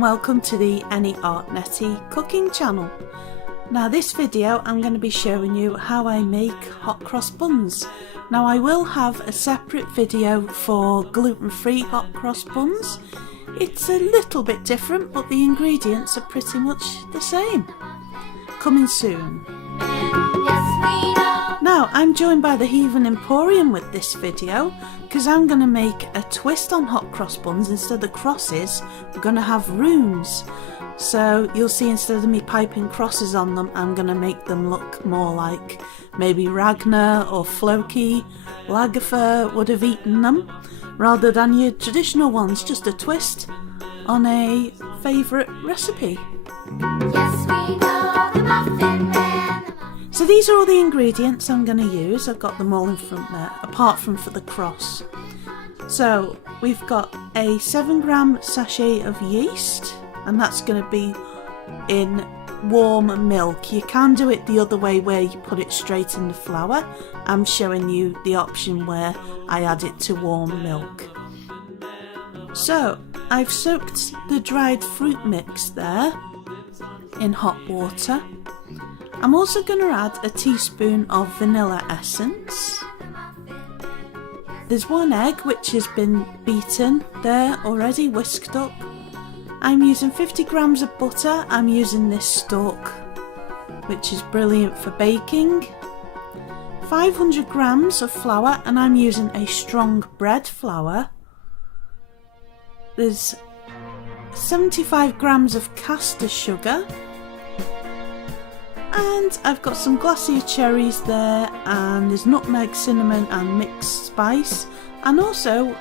and welcome to the Any Art Netty cooking channel. Now this video I'm going to be showing you how I make hot cross buns. Now I will have a separate video for gluten-free hot cross buns. It's a little bit different but the ingredients are pretty much the same. Coming soon. Now I'm joined by the Heathen Emporium with this video because I'm going to make a twist on hot cross buns. Instead of crosses we're going to have runes. So you'll see instead of me piping crosses on them I'm going to make them look more like maybe Ragnar or Floki, Lagerfeld would have eaten them rather than your traditional ones, just a twist on a favourite recipe. Yes, we know the Muffin Man. So these are all the ingredients I'm going to use. I've got them all in front there, apart from for the cross. So we've got a 7-gram sachet of yeast, and that's going to be in warm milk. You can do it the other way where you put it straight in the flour. I'm showing you the option where I add it to warm milk. So I've soaked the dried fruit mix there in hot water. I'm also going to add a teaspoon of vanilla essence. There's 1 egg which has been beaten there already, whisked up. I'm using 50 grams of butter. I'm using this stalk which is brilliant for baking. 500 grams of flour, and I'm using a strong bread flour. There's 75 grams of caster sugar. And I've got some glacier cherries there, and there's nutmeg, cinnamon and mixed spice, and also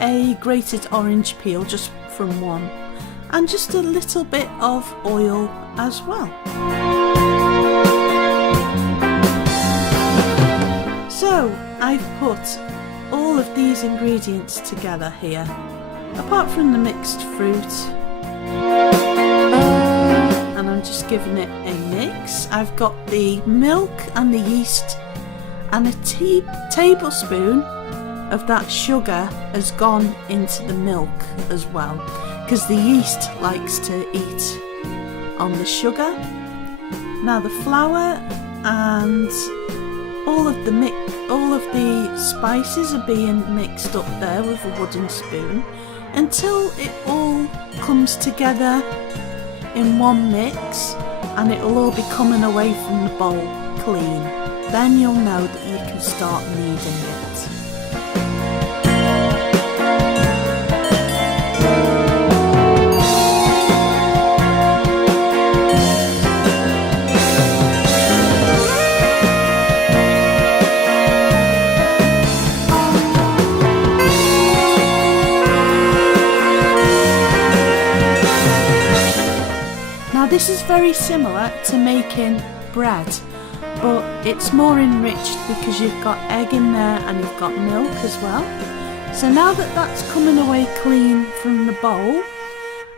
a grated orange peel just from one, and just a little bit of oil as well. So I've put all of these ingredients together here, apart from the mixed fruit. And I'm just giving it a mix. I've got the milk and the yeast, and a tablespoon of that sugar has gone into the milk as well, because the yeast likes to eat on the sugar. Now the flour and all of the spices are being mixed up there with a wooden spoon until it all comes together in one mix, and it'll all be coming away from the bowl clean. Then you'll know that you can start kneading it. Now this is very similar to making bread, but it's more enriched because you've got egg in there and you've got milk as well. So now that that's coming away clean from the bowl,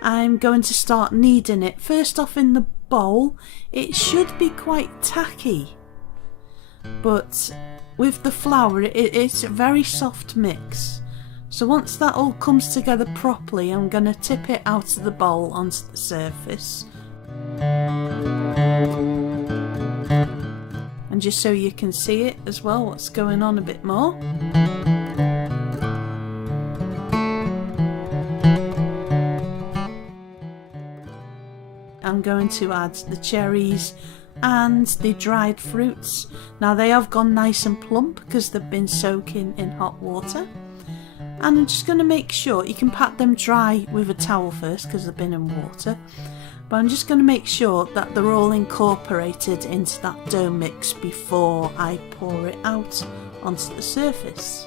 I'm going to start kneading it. First off, in the bowl it should be quite tacky, but with the flour it's a very soft mix. So once that all comes together properly, I'm going to tip it out of the bowl onto the surface. And just so you can see it as well, what's going on a bit more. I'm going to add the cherries and the dried fruits. Now they have gone nice and plump because they've been soaking in hot water. And I'm just going to make sure, you can pat them dry with a towel first because they've been in water. But I'm just going to make sure that they're all incorporated into that dough mix before I pour it out onto the surface.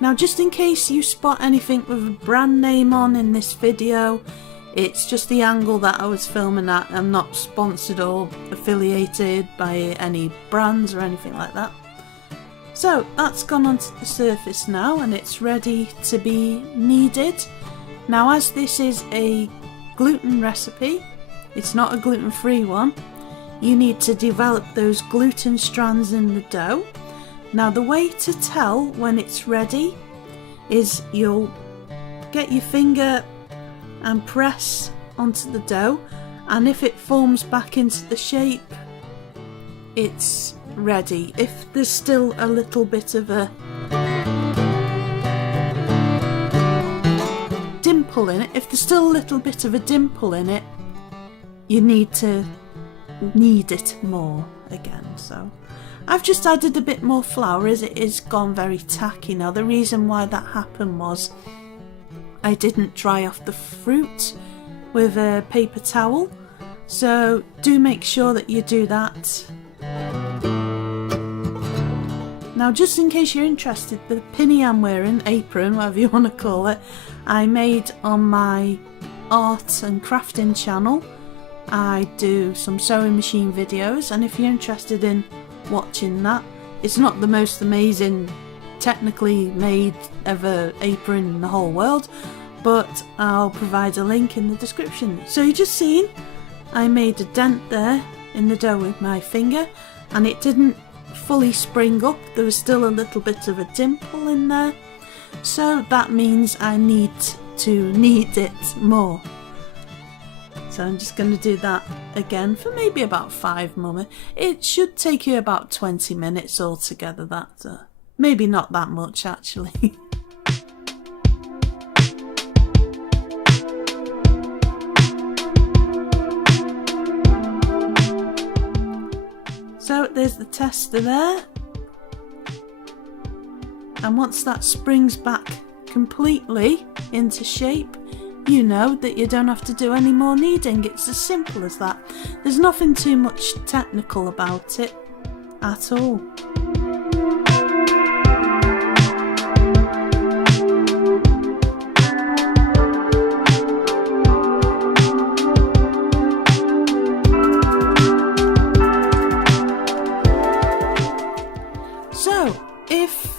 Now just in case you spot anything with a brand name on in this video, it's just the angle that I was filming at. I'm not sponsored or affiliated by any brands or anything like that. So that's gone onto the surface now and it's ready to be kneaded. Now as this is a gluten recipe, it's not a gluten-free one, you need to develop those gluten strands in the dough. Now the way to tell when it's ready is you'll get your finger and press onto the dough, and if it forms back into the shape, it's ready. If there's still a little bit of a dimple in it, you need to knead it more again. So I've just added a bit more flour as it is gone very tacky. Now the reason why that happened was I didn't dry off the fruit with a paper towel, so do make sure that you do that. Now just in case you're interested, the pinny I'm wearing, apron, whatever you want to call it, I made on my art and crafting channel. I do some sewing machine videos, and if you're interested in watching that, it's not the most amazing technically made ever apron in the whole world, but I'll provide a link in the description. So you just seen I made a dent there in the dough with my finger, and it didn't fully spring up. There was still a little bit of a dimple in there, so that means I need to knead it more. So I'm just going to do that again for maybe about 5 moments. It should take you about 20 minutes altogether. That maybe not that much actually. So there's the tester there, and once that springs back completely into shape, you know that you don't have to do any more kneading. It's as simple as that. There's nothing too much technical about it at all. So, if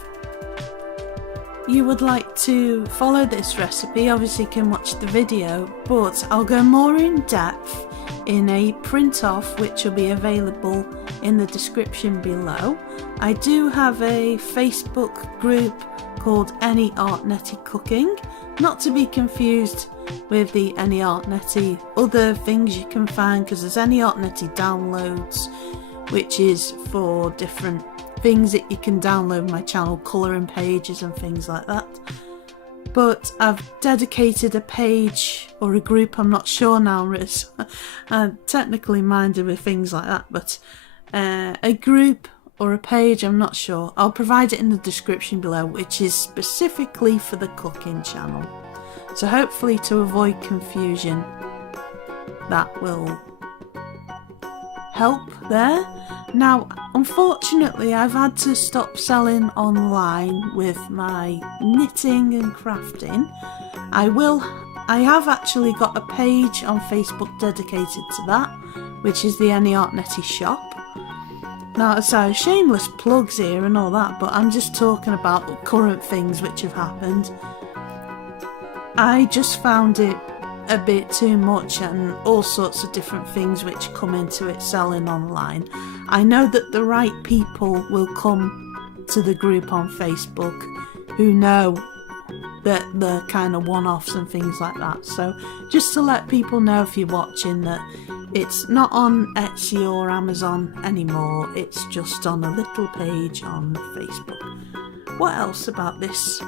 you would like to follow this recipe, obviously you can watch the video, but I'll go more in depth in a print off which will be available in the description below. I do have a Facebook group called Any Art Netty Cooking, not to be confused with the Any Art Netty other things you can find, because there's Any Art Netty Downloads, which is for different things that you can download my channel, colouring pages and things like that. But I've dedicated a page or a group, I'm not sure now, Riz. I'm technically minded with things like that, but a group or a page, I'm not sure. I'll provide it in the description below, which is specifically for the cooking channel. So hopefully, to avoid confusion, that will help there. Now, unfortunately, I've had to stop selling online with my knitting and crafting. I have actually got a page on Facebook dedicated to that, which is the Any Art Netty shop. Now, so shameless plugs here and all that, but I'm just talking about the current things which have happened. I just found it a bit too much, and all sorts of different things which come into it selling online. I know that the right people will come to the group on Facebook who know that they're kind of one-offs and things like that. So just to let people know, if you're watching, that it's not on Etsy or Amazon anymore, it's just on a little page on Facebook. What else about this?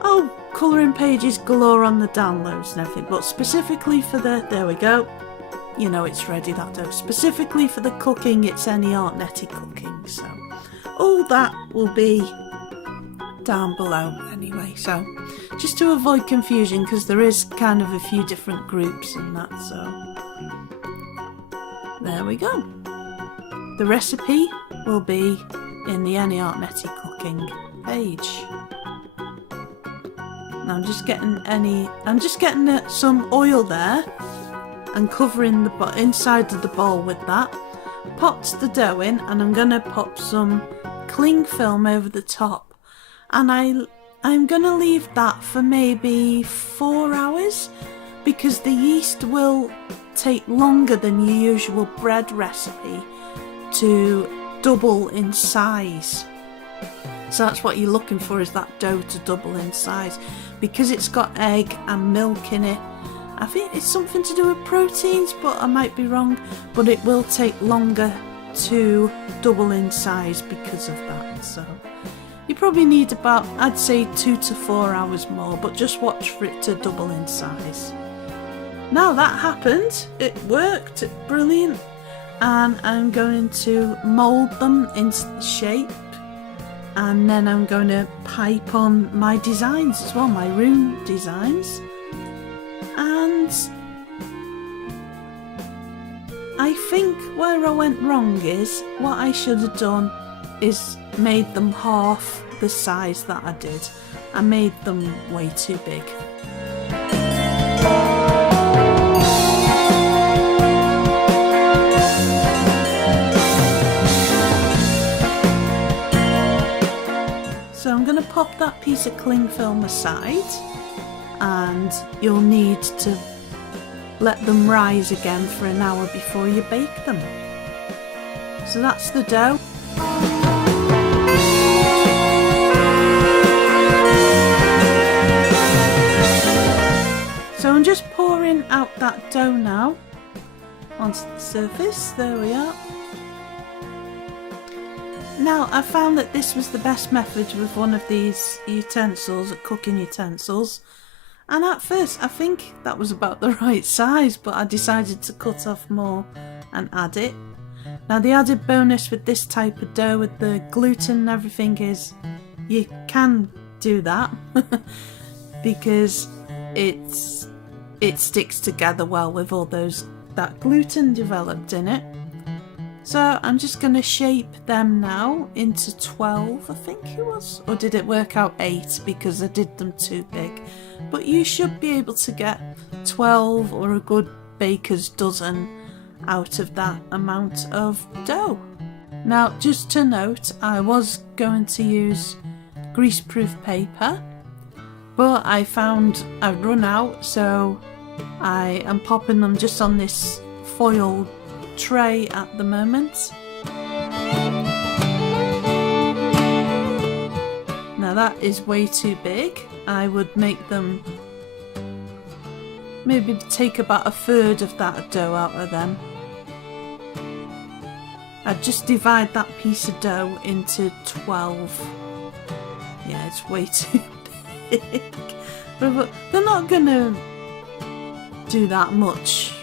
Oh, colouring pages galore on the downloads and everything, but specifically for the, there we go, you know it's ready, that dough. Specifically for the cooking, it's Any Art Netty Cooking, so all that will be down below anyway. So just to avoid confusion, because there is kind of a few different groups and that, so there we go. The recipe will be in the Any Art Netty Cooking page. I'm just getting some oil there and covering the inside of the bowl with that. Popped the dough in, and I'm gonna pop some cling film over the top, and I'm gonna leave that for maybe 4 hours, because the yeast will take longer than your usual bread recipe to double in size. So that's what you're looking for, is that dough to double in size. Because it's got egg and milk in it, I think it's something to do with proteins, but I might be wrong. But it will take longer to double in size because of that. So you probably need about, I'd say 2 to 4 hours more, but just watch for it to double in size. Now that happened, it worked, brilliant. And I'm going to mould them into the shape, and then I'm going to pipe on my designs as well, my room designs. And I think where I went wrong is, what I should have done is made them half the size that I did. I made them way too big. So I'm going to pop that piece of cling film aside, and you'll need to let them rise again for an hour before you bake them. So that's the dough. So I'm just pouring out that dough now onto the surface. There we are. Now, I found that this was the best method with one of these utensils, cooking utensils. And at first, I think that was about the right size, but I decided to cut off more and add it. Now, the added bonus with this type of dough, with the gluten and everything, is you can do that because it sticks together well with all that gluten developed in it. So I'm just going to shape them now into 12, I think it was. Or did it work out 8 because I did them too big? But you should be able to get 12 or a good baker's dozen out of that amount of dough. Now, just to note, I was going to use greaseproof paper, but I found I'd run out, so I am popping them just on this foil tray at the moment. Now that is way too big. I would make them, maybe take about a third of that dough out of them. I'd just divide that piece of dough into 12. Yeah, it's way too big. But they're not gonna do that much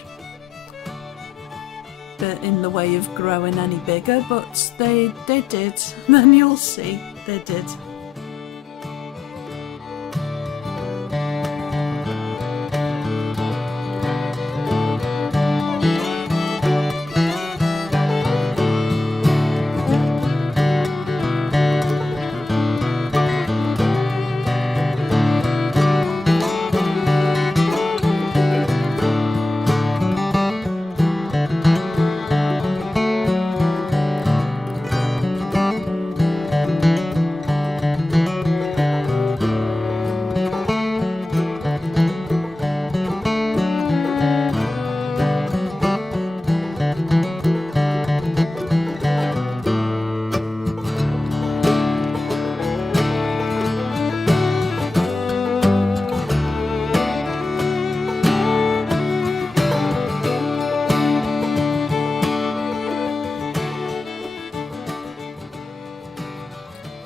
in the way of growing any bigger, but they did. Then you'll see they did.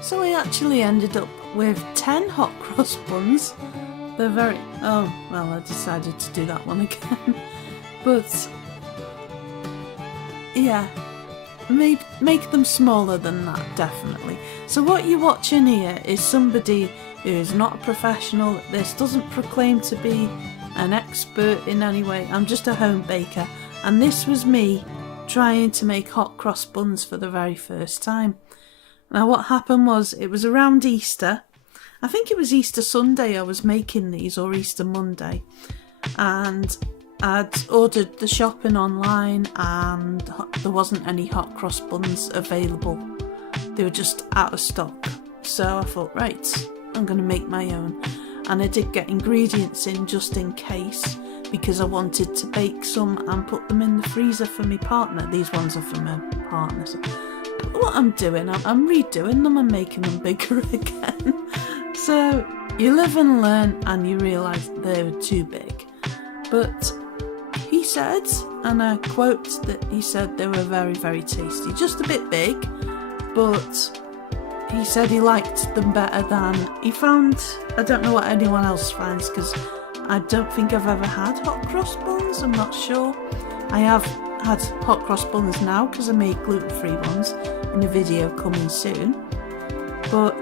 So I actually ended up with 10 hot cross buns. They're very... oh, well, I decided to do that one again. But, yeah, make them smaller than that, definitely. So what you're watching here is somebody who is not a professional at this, doesn't proclaim to be an expert in any way. I'm just a home baker. And this was me trying to make hot cross buns for the very first time. Now what happened was, it was around Easter. I think it was Easter Sunday I was making these, or Easter Monday. And I'd ordered the shopping online and there wasn't any hot cross buns available. They were just out of stock. So I thought, right, I'm going to make my own. And I did get ingredients in just in case, because I wanted to bake some and put them in the freezer for my partner. These ones are for my partner. what I'm doing, I'm redoing them and making them bigger again. So you live and learn, and you realise they were too big. But he said, and I quote that he said they were very, very tasty. Just a bit big, but he said he liked them better than he found. I don't know what anyone else finds, because I don't think I've ever had hot cross buns. I'm not sure. I have had hot cross buns now because I made gluten-free ones in a video coming soon. But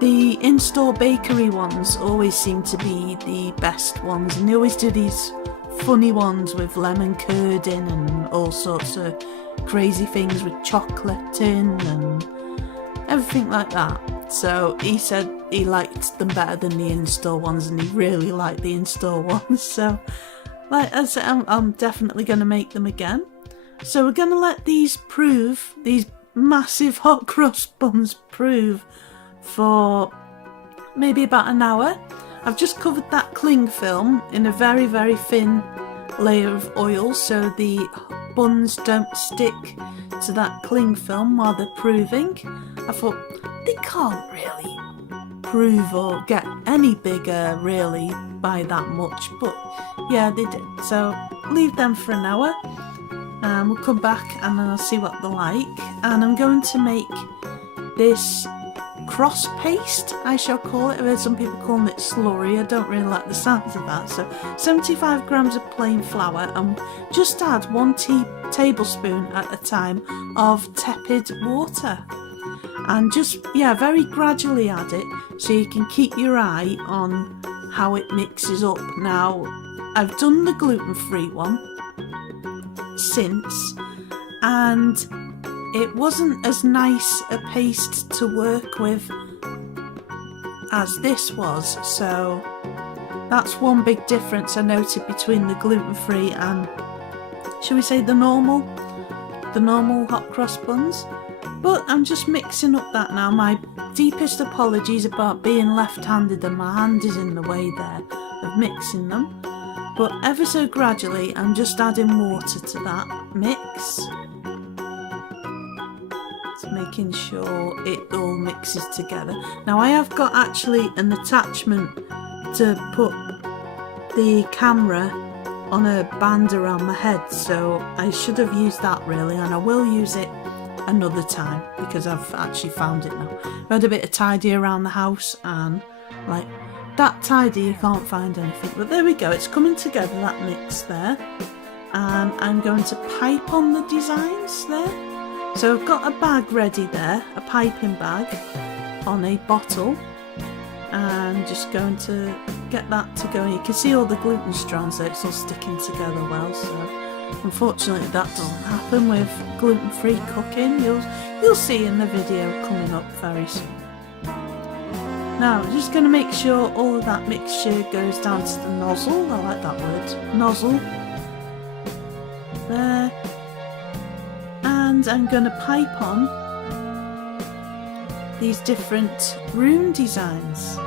the in-store bakery ones always seem to be the best ones, and they always do these funny ones with lemon curd in and all sorts of crazy things with chocolate in and everything like that. So he said he liked them better than the in-store ones, and he really liked the in-store ones. So like I said, I'm definitely going to make them again. So we're going to let these massive hot cross buns prove for maybe about an hour. I've just covered that cling film in a very, very thin layer of oil so the buns don't stick to that cling film while they're proving. I thought they can't really prove or get any bigger really by that much, but yeah, they did. So leave them for an hour and we'll come back and then I'll see what they're like. And I'm going to make this cross paste, I shall call it. I've heard some people calling it slurry. I don't really like the sounds of that. So 75 grams of plain flour, and just add 1 tablespoon at a time of tepid water. And just, very gradually add it so you can keep your eye on how it mixes up. Now, I've done the gluten-free one since, and it wasn't as nice a paste to work with as this was. So that's one big difference I noted between the gluten-free and, shall we say, the normal hot cross buns. But I'm just mixing up that now. My deepest apologies about being left-handed and my hand is in the way there of mixing them. But ever so gradually I'm just adding water to that mix. Just making sure it all mixes together. Now I have got actually an attachment to put the camera on a band around my head, so I should have used that really, and I will use it another time because I've actually found it now. I had a bit of tidy around the house, and like that tidy you can't find anything, but there we go, it's coming together, that mix there. And I'm going to pipe on the designs there. So I've got a bag ready there, a piping bag on a bottle, and just going to get that to go. You can see all the gluten strands there, it's all sticking together well. So unfortunately that doesn't happen with gluten-free cooking. You'll see in the video coming up very soon. Now I'm just going to make sure all of that mixture goes down to the nozzle. I like that word, nozzle. There. And I'm going to pipe on these different room designs.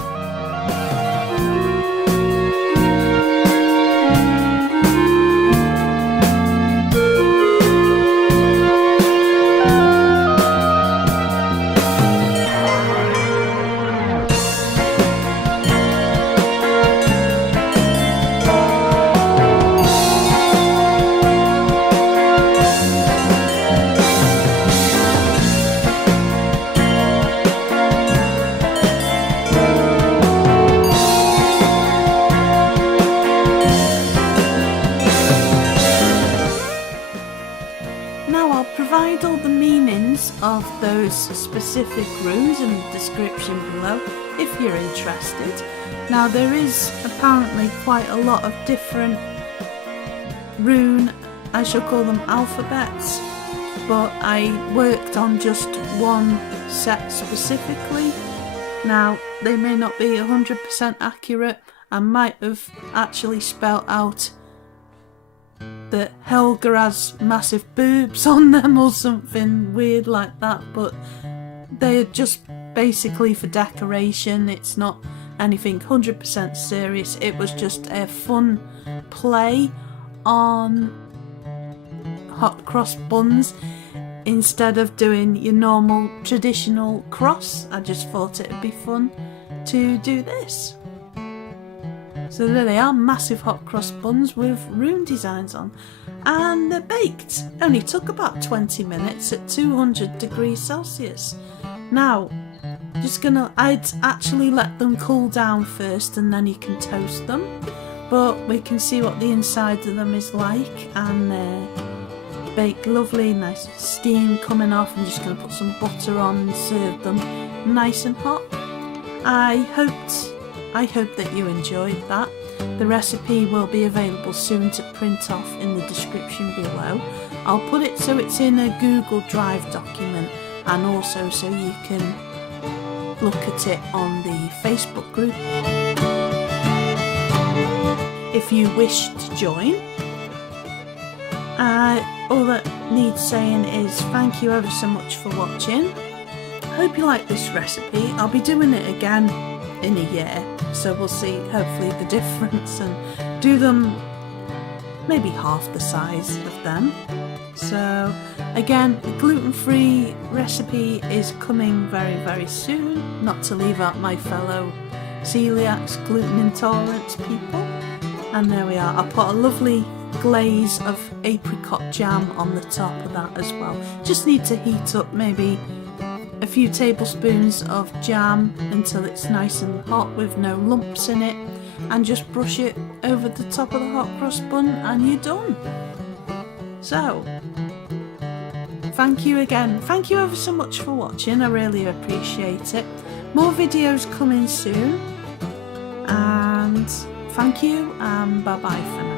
Of those specific rooms in the description below if you're interested. Now there is apparently quite a lot of different rune, I shall call them alphabets, but I worked on just one set specifically. Now they may not be 100% accurate. I might have actually spelt out that Helga has massive boobs on them or something weird like that, but they're just basically for decoration. It's not anything 100% serious. It was just a fun play on hot cross buns instead of doing your normal traditional cross, I just thought it'd be fun to do this. So there they are, massive hot cross buns with rune designs on, and they're baked. Only took about 20 minutes at 200 degrees Celsius. Now, I'd actually let them cool down first and then you can toast them, but we can see what the inside of them is like, and they're baked lovely, nice steam coming off. I'm just going to put some butter on and serve them nice and hot. I hope that you enjoyed that. The recipe will be available soon to print off in the description below. I'll put it so it's in a Google Drive document, and also so you can look at it on the Facebook group if you wish to join. All that needs saying is thank you ever so much for watching. Hope you like this recipe. I'll be doing it again in a year, so we'll see hopefully the difference and do them maybe half the size of them. So again, the gluten-free recipe is coming very, very soon, not to leave out my fellow celiacs, gluten intolerance people. And there we are. I'll put a lovely glaze of apricot jam on the top of that as well. Just need to heat up maybe a few tablespoons of jam until it's nice and hot with no lumps in it, and just brush it over the top of the hot cross bun and you're done. So thank you again, thank you ever so much for watching, I really appreciate it. More videos coming soon, and thank you and bye bye for now.